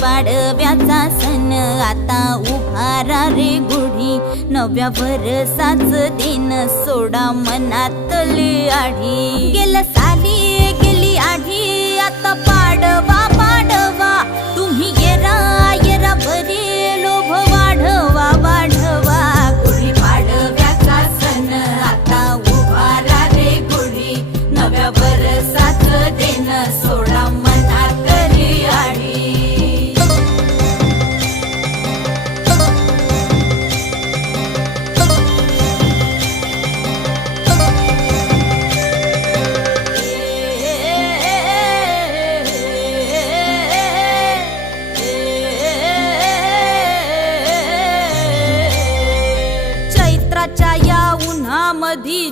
पाडव्याचा सण आता उभारा रे गुढी, नव्या वर्षाच दिन सोडा मनातली आढी। गेल्या साली गेली आढी, आता पाडवा पाडवा, तुम्ही येरा येरा बरी लोभ वाढवा वाढवा। गुढी पाडव्याचा सण आता उभारा रे गुढी, नव्या वर्षाच दिन सोडा मनातली आढी। चैत्राच्या या उन्हामधी